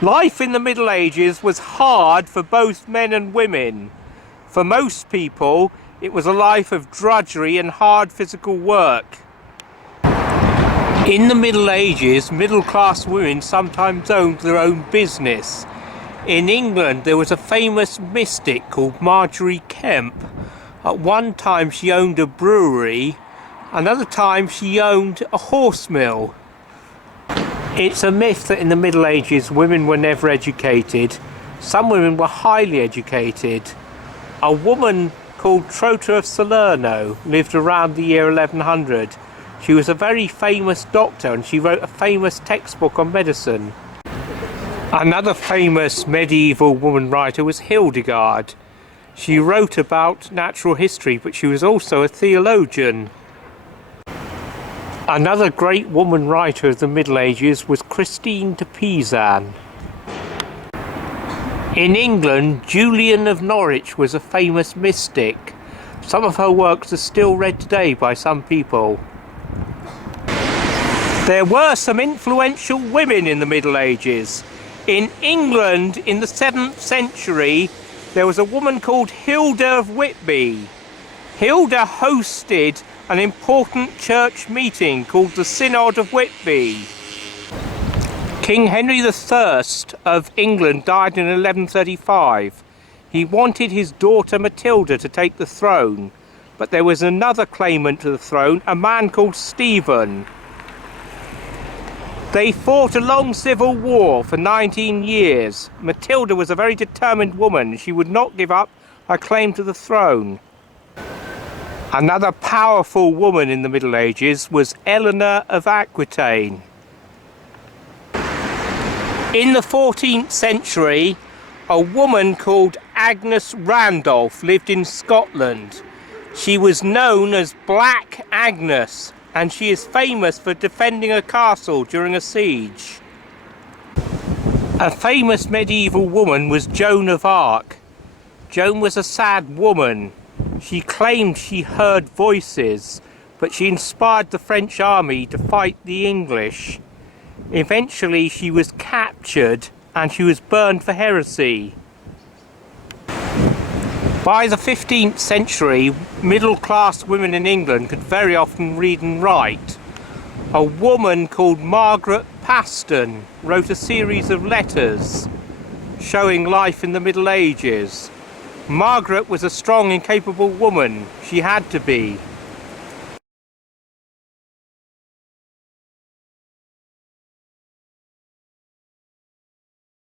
Life in the Middle Ages was hard for both men and women. For most people, it was a life of drudgery and hard physical work. In the Middle Ages, middle-class women sometimes owned their own business. In England, there was a famous mystic called Margaret Kemp. At one time, she owned a brewery. Another time, she owned a horse mill. It's a myth that in the Middle Ages women were never educated. Some women were highly educated. A woman called Trota of Salerno lived around the year 1100. She was a very famous doctor and she wrote a famous textbook on medicine. Another famous medieval woman writer was Hildegard. She wrote about natural history, but she was also a theologian. Another great woman writer of the Middle Ages was Christine de Pizan. In England, Julian of Norwich was a famous mystic. Some of her works are still read today by some people. There were some influential women in the Middle Ages. In England, in the 7th century, there was a woman called Hilda of Whitby. Hilda hosted an important church meeting called the Synod of Whitby. King Henry I of England died in 1135. He wanted his daughter Matilda to take the throne, but there was another claimant to the throne, a man called Stephen. They fought a long civil war for 19 years. Matilda was a very determined woman. She would not give up her claim to the throne. Another powerful woman in the Middle Ages was Eleanor of Aquitaine. In the 14th century, a woman called Agnes Randolph lived in Scotland. She was known as Black Agnes, and she is famous for defending a castle during a siege. A famous medieval woman was Joan of Arc. Joan was a sad woman. She claimed she heard voices, but she inspired the French army to fight the English. Eventually she was captured and she was burned for heresy. By the 15th century, middle-class women in England could very often read and write. A woman called Margaret Paston wrote a series of letters showing life in the Middle Ages. Margaret was a strong and capable woman. She had to be.